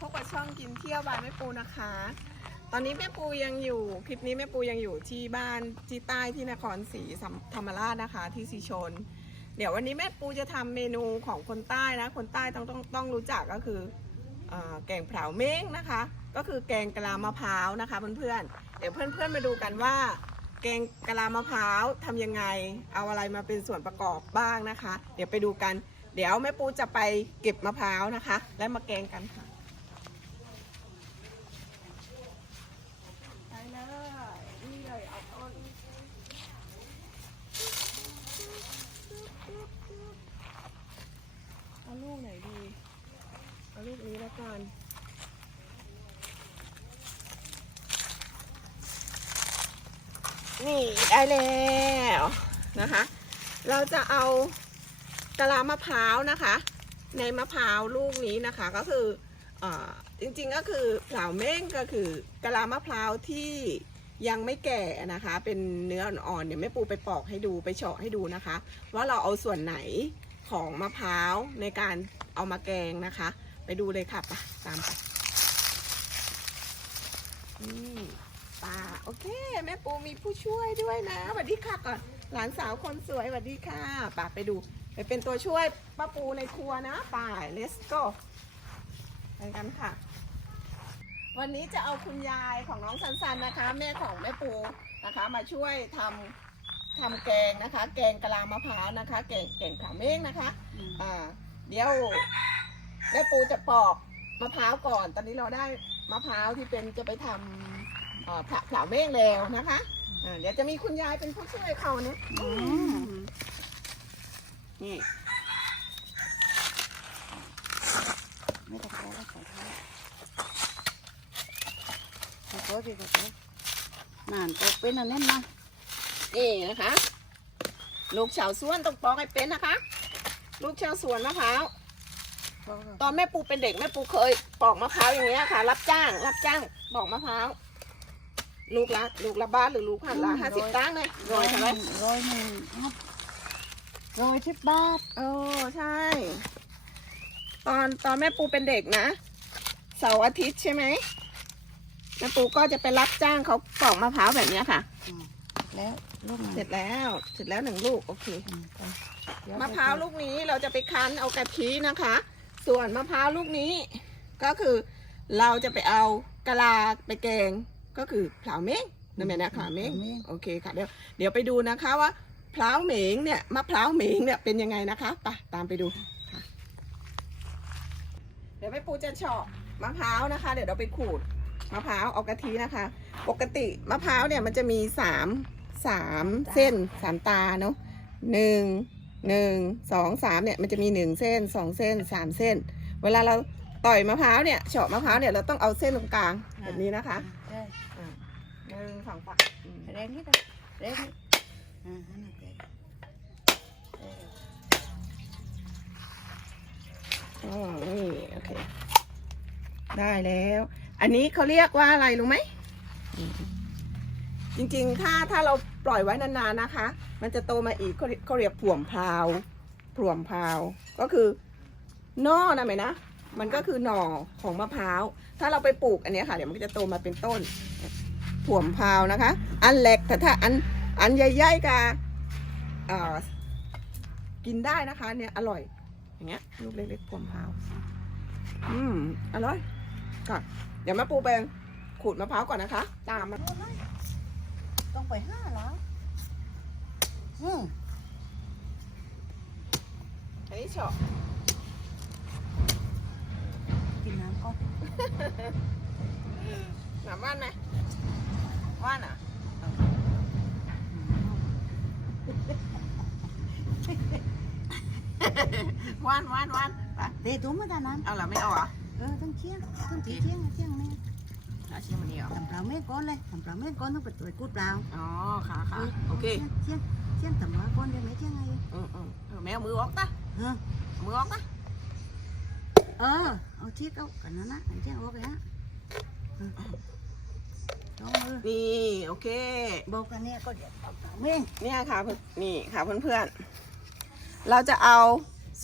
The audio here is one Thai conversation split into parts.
พบกับช่องกินเที่ยวบายแม่ปูนะคะ ตอนนี้แม่ปูยังอยู่ คลิปนี้แม่ปูยังอยู่ที่บ้านที่ใต้ที่นครศรีธรรมราชนะคะ ที่สีชน เดี๋ยววันนี้แม่ปูจะทำเมนูของคนใต้นะ คนใต้ต้องต้องต้องรู้จักก็คือเอ่อแกงเผาเม้งนะคะ ก็คือแกงกะลามะพร้าวนะคะเพื่อนๆ เดี๋ยวเพื่อนๆมาดูกันว่า แกงกะลามะพร้าวทำยังไง เอาอะไรมาเป็นส่วนประกอบบ้างนะคะ เดี๋ยวไปดูกันเดี๋ยวแม่ปูจะไปเก็บมะพร้าวนะคะ และมาแกงกันค่ะ ไปเลยนี่เลยเอาต้นเอา ลูกไหนดี เอาลูกนี้แล้วกันนี่ได้แล้วนะคะ เราจะเอากะลามะพร้าวนะคะ ในมะพร้าวลูกนี้นะคะก็คืออจริงๆก็คือเผาเม้งก็คือกะลามะพร้าวที่ยังไม่แก่นะคะ เป็นเนื้ออ่อนๆเดี๋ยวแม่ปูไปปอกให้ดูไปเฉาะให้ดูนะคะ ว่าเราเอาส่วนไหน ของมะพร้าวในการเอามาแกงนะคะ ไปดูเลยค่ะไปตามไปนี่ป่าโอเค แม่ปูมีผู้ช่วยด้วยนะสวัสดีค่ะก่อนหลานสาวคนสวยสวัสดีค่ะป่าไปดูไปเป็นตัวช่วยป้าปูในครัวนะป่า let's go ไปกันค่ะ วันนี้จะเอาคุณยายของน้องสันสันนะคะ แม่ของแม่ปูนะคะ มาช่วยทำ ทำแกงนะคะ แกงกะลามะพร้าวนะคะ แกงแกงขาเม้งนะคะอ่าเดี๋ยวแม่ปูจะปอกมะพร้าวก่อน ตอนนี้เราได้มะพร้าวที่เป็นจะไปทำเอ่อผะผาเม้งแล้วนะคะอ่าเดี๋ยวจะมีคุณยายเป็นผู้ช่วยเขาเนี่ยอืมนี่ไม่ต้องขอแล้วขอโทษขอโทษพี่ขอโทษนานก็เป็นอันนั้นนะ นี่นะคะ ลูกชาวสวนต้องปอกให้เป็นนะคะ ลูกชาวสวนมะพร้าวตอนแม่ปูเป็นเด็กแม่ปูเคยปอกมะพร้าวอย่างเงี้ยค่ะ รับจ้าง รับจ้างปอกมะพร้าวลูกละลูกละบาทหรือลูกพันละห้าสิบตังค์เลยร้อยเท่าไหรร้อยหนึ่งครับร้อยสิบบาทโอ้ใช่ ตอนตอนแม่ปูเป็นเด็กนะเสาร์อาทิตย์ใช่ไหมแม่ปูก็จะไปรับจ้างเขาปอกมะพร้าวแบบเนี้ยค่ะ แล้ว ลูกเสร็จแล้ว เสร็จแล้วหนึ่งลูกโอเคเดี๋ยมะพร้าวลูกนี้เราจะไปคั้นเอากะทินะคะ ส่วนมะพร้าวลูกนี้ ก็คือเราจะไปเอากะลาไปแกงก็คือเผาเม้งนั่นแหละนะเผาเม้งโอเคค่ะเดี๋ยวเดี๋ยวไปดูนะคะว่าพร้าวเหมงเนี่ยมะพร้าวเหมงเนี่ยเป็นยังไงนะคะไปตามไปดูค่ะเดี๋ยวแม่ปูจะเฉาะมะพร้าวนะคะ เดี๋ยวเราไปขูดมะพร้าวเอากะทินะคะ ปกติมะพร้าวเนี่ยมันจะมีสาม สามเส้นสามตาเนาะหนึ่งหนึ่งสองสามเนี่ยมันจะมีหนึ่งเส้นสองเส้นสามเส้น เวลาเราต่อยมะพร้าวเนี่ยเฉาะมะพร้าวเนี่ยเราต้องเอาเส้นตรงกลางแบบนี้นะคะใช่หนึ่งสองปากอืมแรงนิดเดียวแรงนิดอ่านั่นน่ะแกเอออ๋อนี่โอเคได้แล้ว อันนี้เขาเรียกว่าอะไรรู้ไหมอืม จริงๆ ถ้าถ้าเราปล่อยไว้นานๆนะคะ มันจะโตมาอีกเขาเรียกเขาเรียกผวมพราวผวมพราว ก็คือหน่อนะไหมนะ มันก็คือหน่อของมะพร้าว ถ้าเราไปปลูกอันนี้ค่ะ เดี๋ยวมันก็จะโตมาเป็นต้นผวมพราวนะคะ อันเล็กแต่ถ้าอันอันใหญ่ๆกับเอ่อกินได้นะคะ เนี่ยอร่อย อย่างเงี้ยลูกเล็กๆผวมพราว อืมอร่อยก่อนเดี๋ยวม่ปูไปขูดมะพร้าวก่อนนะคะ ตามมา ต้องไปห้าแล้วอืมอันนี้เฉาะกินน้ำก่อนหนาว่านไหมว่านอะว่านว่านว่านไปเตะตุ้มมาตาน้เอาเหรอไม่เอาเหรอำเออต้องเชี่ยงต้องตีเชี่ยงเชี่ยงนี่เอาเชียงมันนี่เหรอทำเปล่าไม่ก้อนเลยทำเปล่าไม่ก้อนต้องไปตัวกูดเปล่าอ๋อขาขาโอเคเชี่ยงเชี่ยงทำมาก้อนได้ไหมเชี่ยงไงอืมอืมเออแมวมือออกตะเออเอามือออกตะเออเอาเชี่ยงเอากันนั่นนะเชี่ยงโอเคฮะสองมือนี่โอเคบอกกันเนี่ยก็เดี๋ยวเอาเปล่าไม่เนี่ยค่ะเพื่อนนี่ค่ะเพื่อนๆ เราจะเอา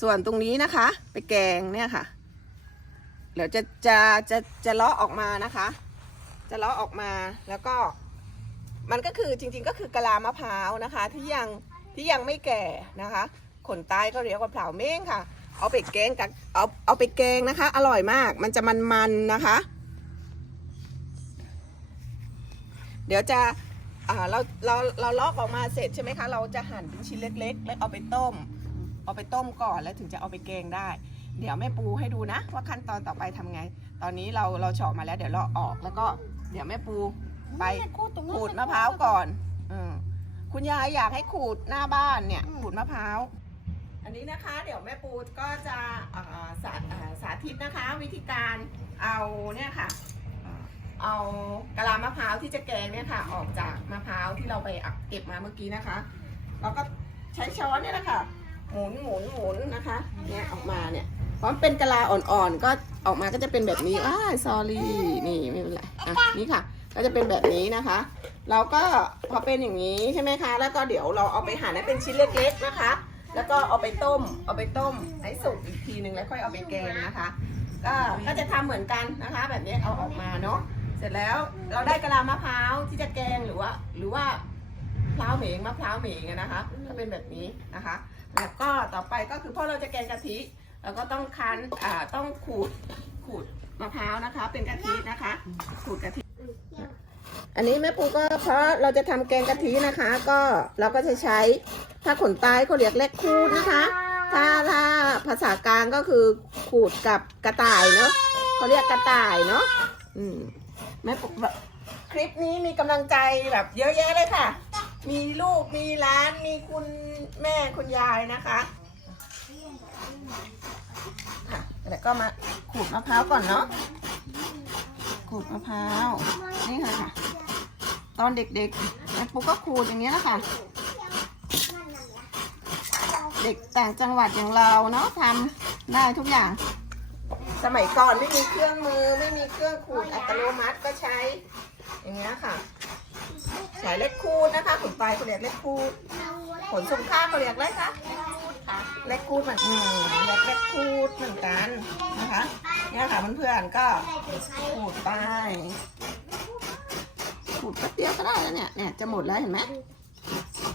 ส่วนตรงนี้นะคะ ไปแกงเนี่ยค่ะเดี๋ยวจะจะจะจะเลาะออกมานะคะ จะเลาะออกมาแล้วก็ มันก็คือจริง ๆ ก็คือกะลามะพร้าวนะคะ ที่ยังที่ยังไม่แก่นะคะคนใต้ก็เรียกว่าเผาเม้งค่ะ เอาไปแกงกับเอาเอาไปแกงนะคะ อร่อยมากมันจะมันๆนะคะ เดี๋ยวจะเราเราเราลอกออกมาเสร็จใช่ไหมคะ เราจะหั่นเป็นชิ้นเล็ก ๆ แล้วเอาไปต้ม เอาไปต้มก่อนแล้วถึงจะเอาไปแกงได้ เดี๋ยวแม่ปูให้ดูนะ ว่าขั้นตอนต่อไปทำไง ตอนนี้เราเราเฉาะมาแล้วเดี๋ยวเราออกแล้วก็ เดี๋ยวแม่ปูไปขูดมะพร้าวก่อนอมคุณยายอยากให้ขูดหน้าบ้านเนี่ย ขูดมะพร้าว อันนี้นะคะ เดี๋ยวแม่ปูก็จะเอ่อสาเอ่อสาธิตนะคะ วิธีการเอาเนี่ยค่ะเอ่อเอากะลามะพร้าวที่จะแกงเนี่ยค่ะ ออกจากมะพร้าวที่เราไปอักเก็บมาเมื่อกี้นะคะ แล้วก็ใช้ช้อนเนี่ยนะคะหมุนหมุนหมุนนะคะ เนี่ยออกมาเนี่ยเพราะมันเป็นกะลาอ่อนๆก็ออกมาก็จะเป็นแบบนี้อ้ายซอรี่นี่ไม่เป็นไรอะนี่ค่ะ ก็จะเป็นแบบนี้นะคะ เราก็พอเป็นอย่างนี้ใช่ไหมคะ แล้วก็เดี๋ยวเราเอาไปหั่นให้เป็นชิ้นเล็กๆนะคะ แล้วก็เอาไปต้ม เอาไปต้มให้สุกอีกทีหนึ่งแล้วค่อยเอาไปแกงนะคะ ก็ก็จะทำเหมือนกันนะคะ แบบนี้เอาออกมาเนาะเสร็จแล้วเราได้กะลามะพร้าวที่จะแกงหรือว่า หรือว่าพร้าวเหมงมะพร้าวเหมงนะคะก็เป็นแบบนี้นะคะ แล้วก็ต่อไปก็คือพอเราจะแกงกะทิ เราก็ต้องคั้นอ่าต้องขูดขูดมะพร้าวนะคะ เป็นกะทินะคะ ขูดกะทิอันนี้แม่ปูก็เพราะเราจะทำแกงกะทินะคะ ก็เราก็จะใช้ถ้าขนใต้เขาเรียกเล็กคูดนะคะ ถ้าถ้าภาษากลางก็คือขูดกับกระต่ายเนาะเขาเรียกกระต่ายเนาะอืมแม่ปูแบบคลิปนี้มีกำลังใจแบบเยอะแยะเลยค่ะ มีลูกมีร้านมีคุณแม่คุณยายนะคะ ค่ะแล้วก็มาขูดมะพร้าวก่อนเนาะขูดมะพร้าวนี่ค่ะค่ะตอนเด็กๆแม่ปุ๊กก็ขูดอย่างนี้แหละค่ะเด็กต่างจังหวัดอย่างเราเนาะทำได้ทุกอย่าง สมัยก่อนไม่มีเครื่องมือไม่มีเครื่องขูดอัตโนมัติก็ใช้ อย่างเงี้ยค่ะใช้เล็กคูดนะคะขนไปเขาเรียกเล็กคูดขนสงข้ามเขาเรียกอะไรคะ เล็กคูดเหมือนอืมเล็กเล็กคูดเหมือนกันนะคะ เนี่ยค่ะเพื่อนๆก็ขูดไปขูดแป๊บเดียวก็ได้แล้วเนี่ย เนี่ยจะหมดแล้วเห็นไหม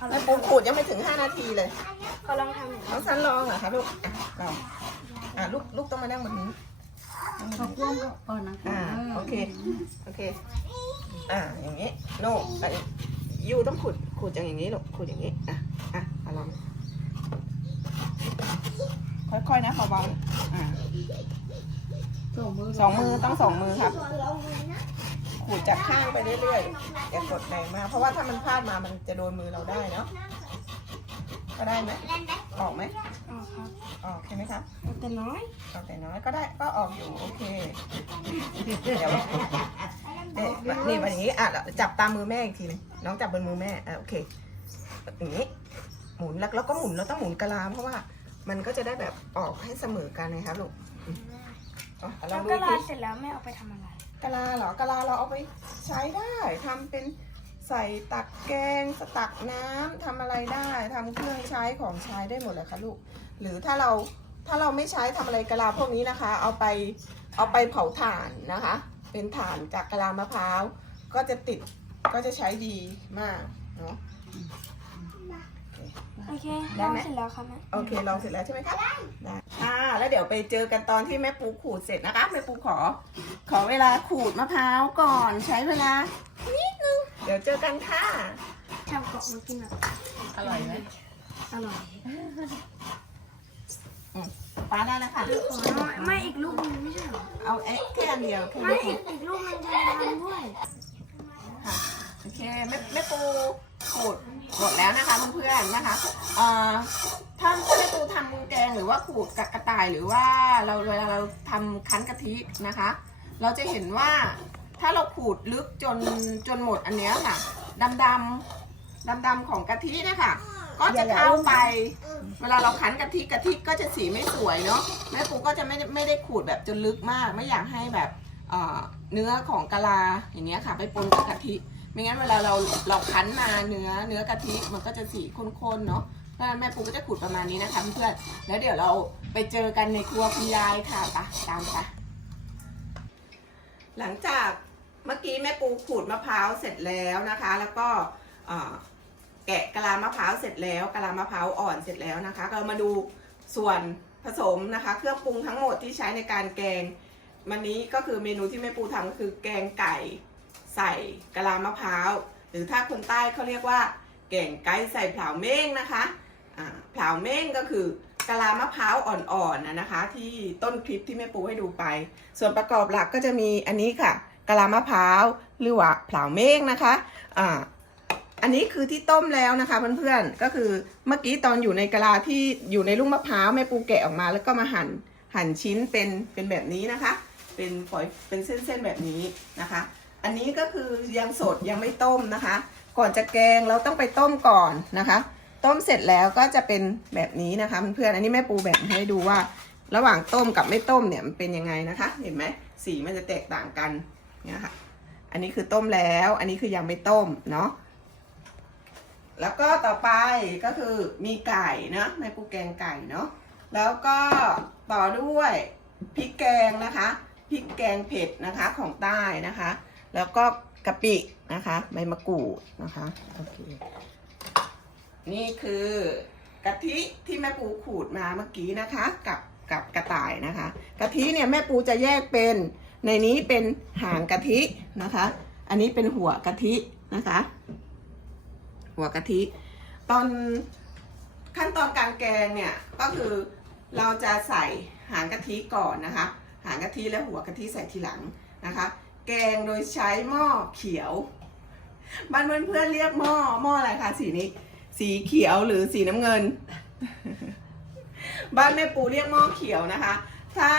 แม่ปูขูดยังไม่ถึง5นาทีเลยก็ลองทำหน่อยน้องซันลองเหรอคะลูกอะลองอะลูกลูกต้องมานั่งบนนี้นั่งบนขอบนี้คุณก่อนนะคะอ่าโอเคโอเค อ่าอย่างนี้โน่ไอ้ยูต้องขูดขูดอย่างนี้ลูกขูดอย่างนี้อะอะเอาลอง ค่อยๆนะเบาๆอ่าสองมือสองมือต้องสองมือครับ ขูดจากข้างไปเรื่อยๆอย่ากดแรงมาก เพราะว่าถ้ามันพลาดมามันจะโดนมือเราได้เนาะก็ได้ไหมออกไหมอ๋อครับออกใช่ไหมครับแต่น้อยออกแต่น้อยก็ได้ก็ออกอยู่โอเคเดี๋ยวเอ๊ะนี่แบบนี้อะจับตามมือแม่อีกทีหนึงน้องจับบนมือแม่อะโอเคอย่างนี้หมุนแล้วแล้วก็หมุนเราต้องหมุนกะลาเพราะว่า มันก็จะได้แบบออกให้เสมอกันนะครับลูกอืมอ๋อลองดูก็อีกลาทีเสร็จแล้วแม่เอาไปทำอะไร กะลาเหรอกะลาเราเอาไปใช้ได้ทำเป็นใส่ตักแกงสตักน้ำทำอะไรได้ทำเครื่องใช้ของใช้ได้หมดเลยค่ะลูก หรือถ้าเราถ้าเราไม่ใช้ทำอะไรกะลาพวกนี้นะคะ เอาไปเอาไปเผาถ่านนะคะ เป็นถ่านจากกะลามะพร้าวก็จะติดก็จะใช้ดีมากเนาะ โอเคได้ลองไหมเสร็จแล้วค่ะแม่โอเคลองเสร็จแล้วใช่ไหมคะได้อ่าแล้วเดี๋ยวไปเจอกันตอนที่แม่ปูขูดเสร็จนะคะแม่ปูขอ ขอเวลาขูดมะพร้าวก่อนใช้เวลานิดนึงเดี๋ยวเจอกันค่ะทำเกาะมากินแบบอร่อยไหมอร่อยป้าได้แล้วค่ะขอหน่อยไม่อีกลูกนึงไม่ใช่เหรอเอาเอ๊ะแค่อันเดียวแค่ไม่นี้อีกอีกลูกนึงจะทานด้วยค่ะโอเคแม่แม่ปูขูดหมดแล้วนะคะเพื่อนๆนะคะเอ่อถ้าถ้าแม่ปูทำแกงหรือว่าขูดกระต่ายหรือว่าเราเวลาเราทำคั้นกะทินะคะ เราจะเห็นว่าถ้าเราขูดลึกจนจนหมดอันเนี้ยค่ะดำดำดำดำๆของกะทินะคะก็จะเข้าไป เวลาเราคั้นกะทิกะทิก็จะสีไม่สวยเนาะแม่ปูก็จะไม่ได้ไม่ได้ขูดแบบจนลึกมาก ไม่อยากให้แบบเอ่อเนื้อของกะลาอย่างเงี้ยค่ะ ไปปนกับกะทิ ไม่งั้นเวลาเราเราคั้นมาเนื้อเนื้อกะทิมันก็จะสีข้นๆเนาะเพราะฉะนั้นแม่ปูก็จะขูดประมาณนี้นะคะเพื่อนๆแล้วเดี๋ยวเราไปเจอกันในครัวคุณยายค่ะไปตามไปหลังจากเมื่อกี้แม่ปูขูดมะพร้าวเสร็จแล้วนะคะ แล้วก็แกะกะลามะพร้าวเสร็จแล้วกะลามะพร้าวอ่อนเสร็จแล้วนะคะก็มาดูส่วนผสมนะคะ เครื่องปรุงทั้งหมดที่ใช้ในการแกงวันนี้ก็คือเมนูที่แม่ปูทำก็คือแกงไก่ ใส่กะลามะพร้าว หรือถ้าคนใต้เขาเรียกว่า แกงไก่ใส่เผาเม้งนะคะอ่าเผาเม้งก็คือกะลามะพร้าวอ่อนๆนะนะคะ ที่ต้นคลิปที่แม่ปูให้ดูไป ส่วนประกอบหลักก็จะมีอันนี้ค่ะกะลามะพร้าวหรือว่าเผาเม้งนะคะอ่าอันนี้คือที่ต้มแล้วนะคะเพื่อนๆ ก็คือเมื่อกี้ตอนอยู่ในกะลาที่อยู่ในลูกมะพร้าวแม่ปูแกะออกมาแล้วก็มาหั่นหั่นชิ้นเป็นเป็นแบบนี้นะคะ เป็นฝอยเป็นเส้นๆแบบนี้นะคะ อันนี้ก็คือยังสดยังไม่ต้มนะคะ ก่อนจะแกงเราต้องไปต้มก่อนนะคะ ต้มเสร็จแล้วก็จะเป็นแบบนี้นะคะเพื่อนๆอันนี้แม่ปูแบบให้ดูว่า ระหว่างต้มกับไม่ต้มเนี่ยมันเป็นยังไงนะคะ เห็นไหมสีมันจะแตกต่างกันเนี่ยค่ะ อันนี้คือต้มแล้ว อันนี้คือยังไม่ต้มเนาะแล้วก็ต่อไปก็คือมีไก่เนาะแม่ปูแกงไก่เนาะแล้วก็ต่อด้วยพริกแกงนะคะพริกแกงเผ็ดนะคะของใต้นะคะ แล้วก็กะปินะคะ ใบมะกรูดนะคะโอเคนี่คือกะทิที่แม่ปูขูดมาเมื่อกี้นะคะ กับกับกระต่ายนะคะกะทิเนี่ยแม่ปูจะแยกเป็นในนี้เป็นหางกะทินะคะ อันนี้เป็นหัวกะทินะคะ หัวกะทิ ตอนขั้นตอนการแกงเนี่ยก็คือเราจะใส่หางกะทิก่อนนะคะ หางกะทิและหัวกะทิใส่ทีหลังนะคะ แกงโดยใช้หม้อเขียว บ้านเพื่อนๆเรียกหม้อหม้ออะไรคะสีนี้ สีเขียวหรือสีน้ำเงิน บ้านแม่ปูเรียกหม้อเขียวนะคะ ถ้า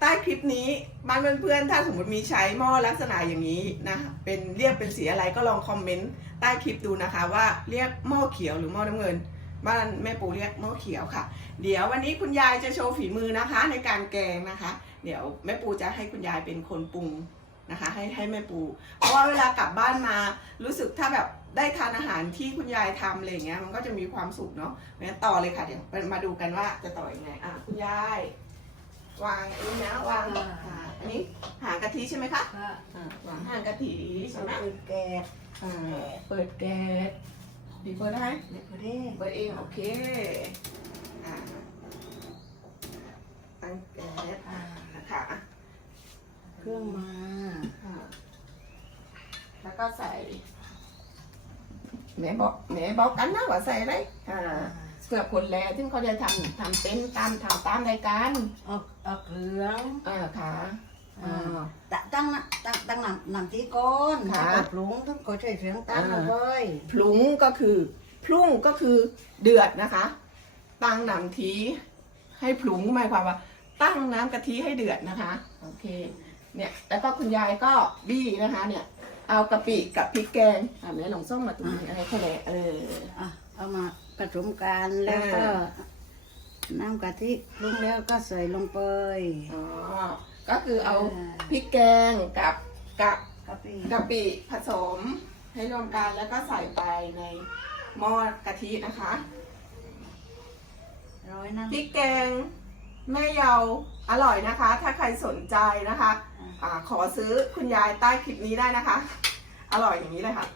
ใต้คลิปนี้บ้านเพื่อนๆถ้าสมมติมีใช้หม้อลักษณะอย่างนี้นะคะเป็นเรียกเป็นสีอะไรก็ลองคอมเมนต์ใต้คลิปดูนะคะ ว่าเรียกหม้อเขียวหรือหม้อน้ำเงินบ้านแม่ปูเรียกหม้อเขียวค่ะ เดี๋ยววันนี้คุณยายจะโชว์ฝีมือนะคะในการแกงนะคะ เดี๋ยวแม่ปูจะให้คุณยายเป็นคนปรุง นะคะ ให้ให้แม่ปู เพราะว่าเวลากลับบ้านมา รู้สึกถ้าแบบได้ทานอาหารที่คุณยายทำอะไรอย่างเงี้ยมันก็จะมีความสุขเนาะงั้นต่อเลยค่ะเดี๋ยวมาดูกันว่าจะต่อยังไงอะคุณยาย วางอันนี้นะวางอ่าอันนี้หางกะทิใช่ไหมคะค่ะอ่าวางหางกะทิใช่ไหมคือแกะอ่าเปิดแก๊สดีเปิดได้ไหม เด็กคนนี้เปิดเองโอเคอ่าตั้งแก๊สอ่านะคะ เครื่องมาอ่าแล้วก็ใส่แม่บอกแม่บอกกันนะว่าใส่อะไรอ่าเสื้อคนแลซึ่งเขาจะทำทำเต็นท์ตามทำตามรายการเอาเอาเครื่องอ่าค่ะอ่าตะตั้งน่ะตั้งตั้งน้ำน้ำที่ก้นค่ะแล้วก็ปรุงทั้งก็ใช้เสียงตั้งอ่าเอาไว้พลุงก็คือพลุ่งก็คือเดือดนะคะ ตั้งน้ำทีให้พลุงหมายความว่า ตั้งน้ำกะทิให้เดือดนะคะ โอเค เนี่ยแล้วก็คุณยายก็บี้นะคะ เนี่ย เอากะปิกับพริกแกงอ่าแม่ลองส้มมาตรงนี้ให้เขาเลยเอออะเอามาผสมกันแล้วก็อ่าน้ำกะทิปรุงแล้วก็ใส่ลงไปอ๋อก็คือเอาอ่าพริกแกงกับกับกะปิกะปิผสมให้รวมกันแล้วก็ใส่ไปในหม้อกะทินะคะร้อยน้ำพริกแกงแม่เยาอร่อยนะคะ ถ้าใครสนใจนะคะ อาขอซื้อคุณยายใต้คลิปนี้ได้นะคะ อร่อยอย่างนี้เลยค่ะ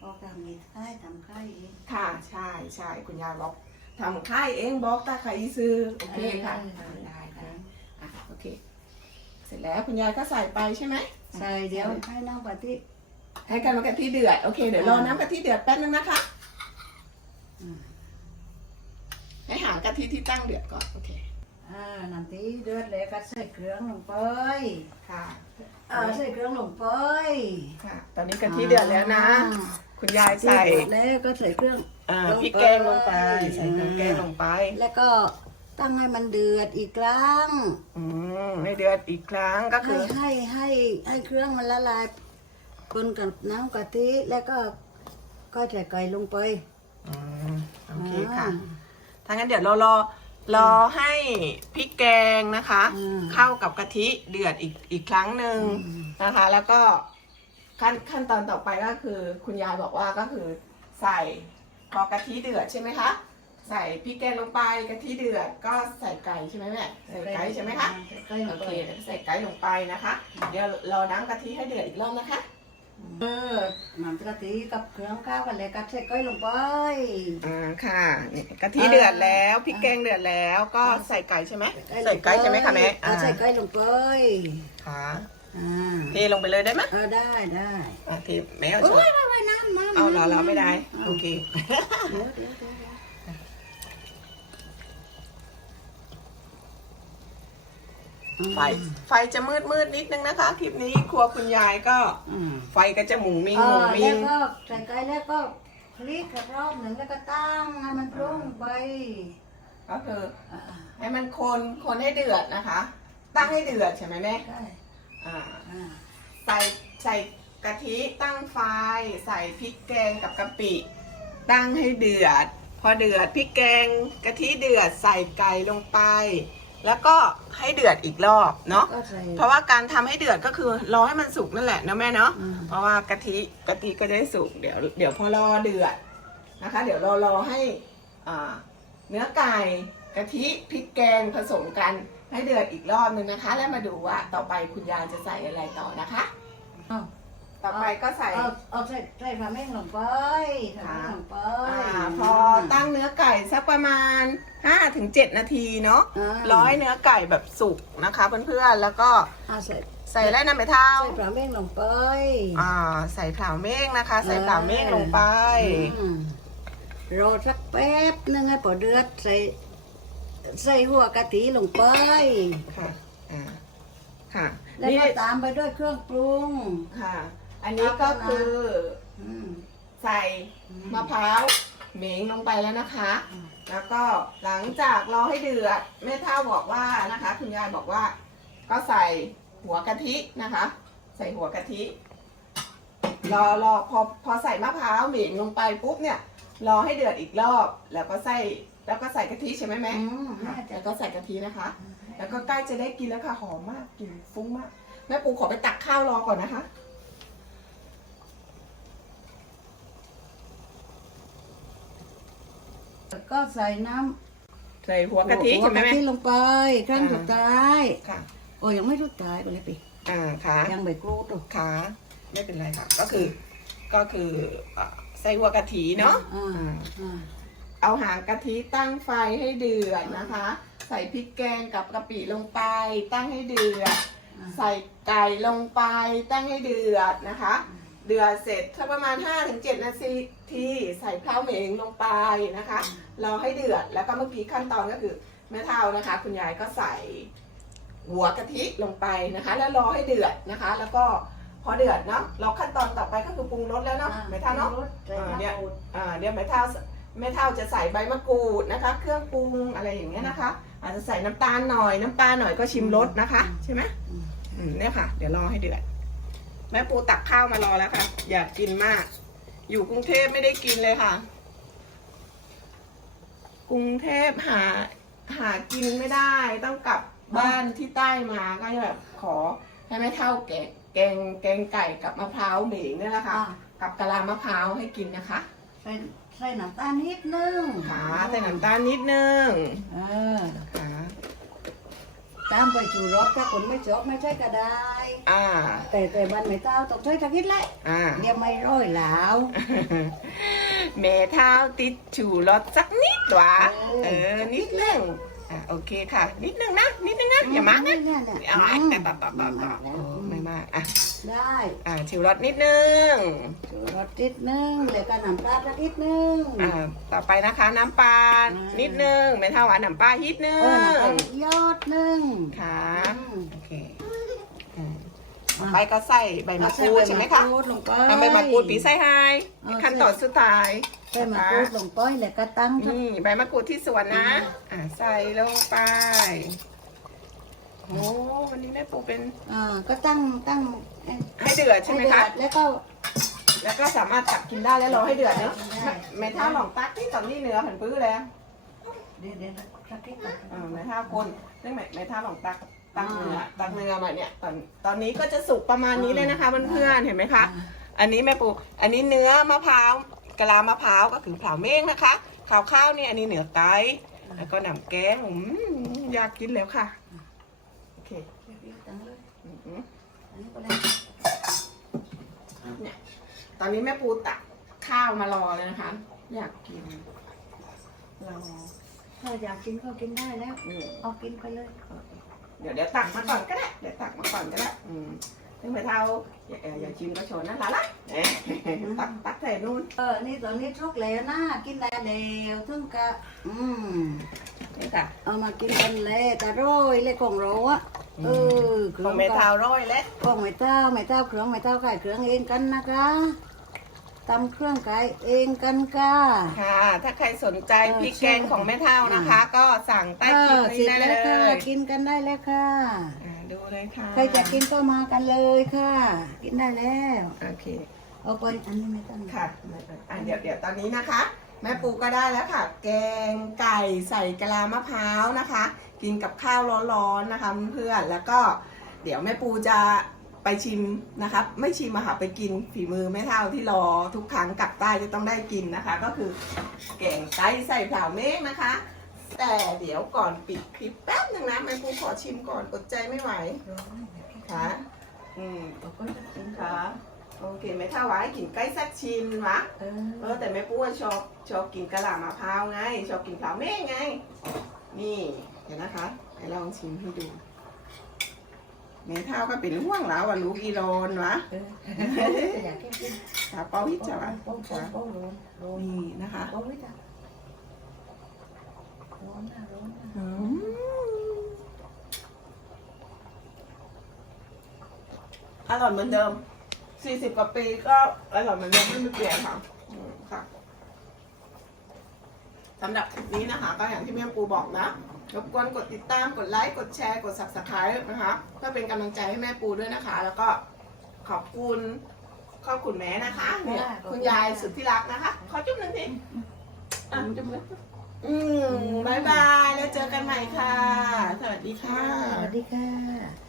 พอกำมีไข่ทำไข่เองค่ะใช่ใช่คุณยายบอกทำค่ายเองบอกถ้าใครซื้อโอเคค่ะเอออ่าได้ได้ได้ค่ะอะโอเค เสร็จแล้วคุณยายก็ใส่ไปใช่ไหมใส่เดี๋ยวให้น้ำกะทิให้กันน้ำกะทิเดือดโอเคเดี๋ยวรอน้ำกะทิเดือดแป๊บนึงนะคะอืมให้หางกะทิที่ตั้งเดือดก่อนโอเค อ่าน้ำที่เดือดแล้วก็ใส่เครื่องลงไปค่ะเออใส่เครื่องลงไปค่ะ ตอนนี้กะทิเดือดแล้วนะ คุณยายใส่ใส่แล้วก็ใส่เครื่องอ่าลงไปพริกแกงลงไปใส่พริกแกงลงไป แล้วก็ตั้งให้มันเดือดอีกครั้งอืมให้เดือดอีกครั้งก็คืให้อให้ให้ให้เครื่องมันละลายคนกับน้ำกะทิแล้วก็ก็ใส่ไก่ลงไปอืมโอเคค่ะอ่าถ้างั้นเดี๋ยวเรารอ รอให้พริกแกงนะคะ อืม เข้ากับกะทิเดือดอีกอีกครั้งหนึ่งอืมนะคะ แล้วก็ขั้นขั้นตอนต่อไปก็คือ คุณยายบอกว่าก็คือใส่พอกะทิเดือดใช่ไหมคะ ใส่พริกแกงลงไปกะทิเดือดก็ใส่ไก่ใช่ไหมแม่ใส่ไก่ใช่ไหมคะ ใส่โอไก่เคเดี๋ยวใส่ไก่ลงไปนะคะ เดี๋ยวรอน้ำกะทิให้เดือดอีกรอบนะคะ เออน้ำกะทิกับเครื่องข้าวกันเลยก็ใส่ไก่ลงไปอ่าค่ะนี่กะทิเดือดแล้วพริกแกงเดือดแล้วก็ใส่ไก่ใช่ไหมใส่ไก่ใช่ไหมคะแม่เออใส่ไก่ลงไปค่ะอ่าเทลงไปเลยได้ไหมเออได้ได้อะเทแม่เอาโอ้ช้อนยเอาไว้น้ำน้ำเอาเหรอเราไม่ได้โอเค ไฟ ไฟจะมืดมืดๆนิดนึงนะคะ คลิปนี้ครัวคุณยายก็ อืมไฟก็จะหมุงมิงเอหมุองมิแล้วงก็ใส่ไก่แล้วก็คลิกกับรอบหนึ่งแล้วก็ตั้งให้มันปรุงไปก็คืออ่าให้มันคนคนให้เดือดนะคะ ตั้งให้เดือดใช่ไหมแม่ใช่อ่า อ่าใส่ใส่กะทิตั้งไฟ ใส่พริกแกงกับกะปิ ตั้งให้เดือด พอเดือดพริกแกงกะทิเดือดใส่ไก่ลงไป แล้วก็ให้เดือดอีกรอบเนาะก็ใส่เพราะว่าการทำให้เดือดก็คือรอให้มันสุกนั่นแหละนะแม่เนาะอืมเพราะว่ากะทิกะทิก็จะได้สุกเดี๋ยวเดี๋ยวพอรอเดือดนะคะ เดี๋ยวรอรอให้อ่าเนื้อไก่กะทิพริกแกงผสมกันให้เดือดอีกรอบหนึ่งนะคะ แล้วมาดูว่าต่อไปคุณยายจะใส่อะไรต่อนะคะเอา ต่อไปก็ใส่เอาเอาใส่ใส่ผ้าแม่งลงไปใส่ผ้าแม่งลงไปอาพอตั้งเนื้อไก่สักประมาณ 5-7 นาทีเนาะาร้อยเนื้อไก่แบบสุกนะคะ เพื่อนๆแล้วก็อ่าใส่ใส่ไรน้ำไปเท้าใส่ผ้าแม่งลงไปอ่าใส่เผาเมฆนะคะ ใส่เผาเมฆลงไปอืมรอสักแป๊บนึงให้พอเดือดใส่ใส่หัวกะทิลงไปค่ะอ่าค่ะแล้วนี่ก็ตามไปด้วยเครื่องปรุงค่ะ อันนี้ก็คืออืมใส่มะพร้าวเหม็งลงไปแล้วนะคะ แล้วก็หลังจากรอให้เดือดแม่เท่าบอกว่านะคะ คุณยายบอกว่า ก็ใส่หัวกะทินะคะ ใส่หัวกะทิรอรอพอพอใส่มะพร้าวเหม็งลงไปปุ๊บเนี่ย รอให้เดือดอีกรอบ แล้วก็ใส่แล้วก็ใส่กะทิใช่ไหมแม่อืมค่ะน่าจะแล้วก็ใส่กะทินะคะ แล้วก็ใกล้จะได้กินแล้วค่ะหอมมากกลิ่นฟุ้งมากแม่ปูขอไปตักข้าวรอก่อนนะคะ แล้ว ก็ใส่น้ใส่หัวำกะทิใช่ไหมหัวแม่กะทิลงไปครั้งอ่าสุดท้าย ค่ะ โอ้ยังไม่สุดท้ายไปเลยปีอ่าค่ะยังไม่กรูดหรอกค่ะไม่เป็นไรค่ะ ก็คือ ก็คืออ่าใส่หัวกะทิเนาะอ่าอ่า อ่า เอาหางกะทิตั้งไฟให้เดือดนะคะ ใส่พริกแกงกับกะปิลงไป ตั้งให้เดือดใส่ไก่ลงไป ตั้งให้เดือดนะคะ เดือดเสร็จถ้าประมาณ 5-7 นาทีที่ใส่ข้าวเหม็งลงไปนะคะรอให้เดือดแล้วก็เมื่อกี้ขั้นตอนก็คือแม่เท่านะคะ คุณยายก็ใส่หัวกะทิลงไปนะคะ แล้วรอให้เดือดนะคะ แล้วก็พอเดือดเนาะเราขั้นตอนต่อไปก็คือปรุงรสแล้วเนาะแม่เท่าเนาะใส่อ่าเนี่มะยกรูดอ่าเดี๋ยวแม่เท่าแม่เท่าจะใส่ใบมะกรูดนะคะ เครื่องปรุงอะไรอย่างเงี้ยนะคะ อาจจะใส่น้ำตาลหน่อยน้ำปลาหน่อยก็ชิมรสนะคะ ใช่ไหมอืมอืมเนี่ยค่ะ เดี๋ยวรอให้เดือด แม่ปูตักข้าวมารอแล้วค่ะ อยากกินมาก อยู่กรุงเทพไม่ได้กินเลยค่ะ กรุงเทพหาหากินไม่ได้ ต้องกลับบ้านที่ใต้มาก็จะแบบขอให้แม่เท่าแกงแกงแกงไก่กับมะพร้าวเหม่งเนี่ยแหละค่ะ อ่า กับกะลามะพร้าวให้กินนะคะใส่ใส่น้ำตาลนิดนึงขาใส่น้ำตาลนิดนึงเออขา ตามไปจูรสถ้าคนไม่ชอบไม่ใช่ก็ได้ อ่า แต่แต่บันไม่เต้าต้องใช้ตะกิดแหละอ่า เดี๋ยวไม่ร้อยแล้วเมเท้าติดชูรสสักนิดหวะเออเออ นิดนึงอะโอเคค่ะ นิดนึงนะ นิดนึงนะ อย่ามากนะเนี่ยเนี่ยอ่าอืมแต่ต่อต่อต่อต่อแล้โอ้วไม่มาก อะ ได้อ่าชิวรสนิดนึงจูรสนิดนึงแล้วก็น้ำตาลสักนิดนึง อ่าต่อไปนะคะน้ำปลาอืม นิดนึงเมเท้าหวานน้ำปลาฮิดนึเออน้ำตาลงยอดนึงค่ะอืมโอเคอืมต่อไปก็ใส่ใบมะกรูดใช่ไหมคะใส่ใบมะกรูดลงไป ทำใบมะกรูดปีใส่ให้เออ ขั้นตอนสุดท้ายใส่มะกรูดลงไปแล้วก็ตั้งสัก นี่ใบมะกรูดที่สวนนะ อ่าใส่ลงไปโอ้วันนี้แม่ปูเป็น อ่าก็ตั้งตั้งเอ่อ ให้เดือดใช่ไหมคะเดือดแล้วก็แล้วก็สามารถตักกินได้แล้วรอให้เดือดเนาะได้แม่ท่าลองตักที่ตอนนี้เนื้อผันปื้อแล้วเดี๋ยวเดี๋ยวสักนิดก่อนอ่าแม่ท่าคนเรื่องแม่แม่ท่าลองตักตักเนื้อตักเนื้อมาเนี่ยตอนตอนนี้ก็จะสุกประมาณนี้เลยนะคะเพื่อนๆเห็นไหมคะอันนี้แม่ปูอันนี้เนื้อมะพร้าวกะลามะพร้าวก็คือเผาเม้งนะคะข้าวข้าวนี่อันนี้เหนือไก่แล้วก็หนำแกงอืมอยากกินแล้วค่ะโอเค ตั้งเลย อืม อั นนี้ก็เลยเนี่ยตอนนี้แม่ปูตักข้าวมารอเลยนะคะ อยากกินเราถ้าอยากกินก็กินได้แล้วอืมเอากินไปเลย เดี๋ยวเดี๋ยวตักมาก่อนก็ได้ เดี๋ยวตักมาก่อนก็ได้ อืมซึ่งไปเท่าอย่าเอ่ออย่าชิมก็โชว์นะละละเอ๊ะตักตักใส่นู่น เออ นี่ตอนนี้ทุกแล้วนะกินได้แล้วถึงกะ อืมนี่ค่ะเอามากินกันเลยแต่ร้อยเลยของเราอะ เออของเมทาวร้อยเล็กของไม่เต้าไม่เต้าเครื่องไม่เต้าไก่เครื่องเองกันนะคะตำเครื่องไก่เองกันค่ะ ค่ะ ถ้าใครสนใจเออพริกแกงของแม่เท่านะคะ ก็สั่งใต้เอคลิปอนี้เสร็จได้แล้วเลค่ะยกินกันได้แล้วค่ะ อ่าดูเลยค่ะใครจะกินก็มากันเลยค่ะ กินได้แล้ว โอเค เอาไปอันนี้ไม่ต้องค่ะอะเดี๋ยวเดี๋ยวตอนนี้นะคะ แม่ปูก็ได้แล้วค่ะ แกงไก่ใส่กะลามะพร้าวนะคะ กินกับข้าวร้อนๆนะคะเพื่อนๆแล้วก็เดี๋ยวแม่ปูจะไปชิมนะครับไม่ชิมอะค่ะไปกินฝีมือแม่เท่าที่รอทุกครั้งกลับใต้จะต้องได้กินนะคะ ก็คือแกงไก่ใส่เผาเมฆนะคะ แต่เดี๋ยวก่อนปิดคลิปแป๊บหนึ่งนะแม่ปูขอชิมก่อนอดใจไม่ไหวค่ะ อืมเอาไปกินค่ะ โอเคแม่เท่าว่าให้กินไก่สักชิมวะเอเอออแต่แม่ปูว่าชอบชอบกินกะหล่ำมะพร้าวไง ชอบกินเผาเมฆไง นี่เดี๋ยวนะคะให้ลองชิมให้ดูแม่เท่าก็เป็นห่วงแล้วว่าลูกอีโรนวะเอออยากกินกินสาเปาวิจวะโอ้โหโอ้โหร้อนร้อนนี่นะคะโอ้ยจ้ะร้อนนะร้อนนะอืมอร่อยเหมือนเดิม 40กว่าปีก็อร่อยเหมือนเดิมไม่มีเปลี่ยนค่ะอืมค่ะสำหรับคลิปนี้นะคะ ก็อย่างที่แม่ปูบอกนะรบกวนกดติดตามกดไลค์กดแชร์ กด subscribe นะคะเพื่อเป็นกำลังใจให้แม่ปูด้วยนะคะ แล้วก็ขอบคุณขอบคุณแม่นะคะเนี่ยคุณยายสุดที่รักนะคะ ขอจุ๊บหนึ่งทีอะจุ๊บเลยอืมบายบาย แล้วเจอกันใหม่ค่ะ สวัสดีค่ะ สวัสดีค่ะ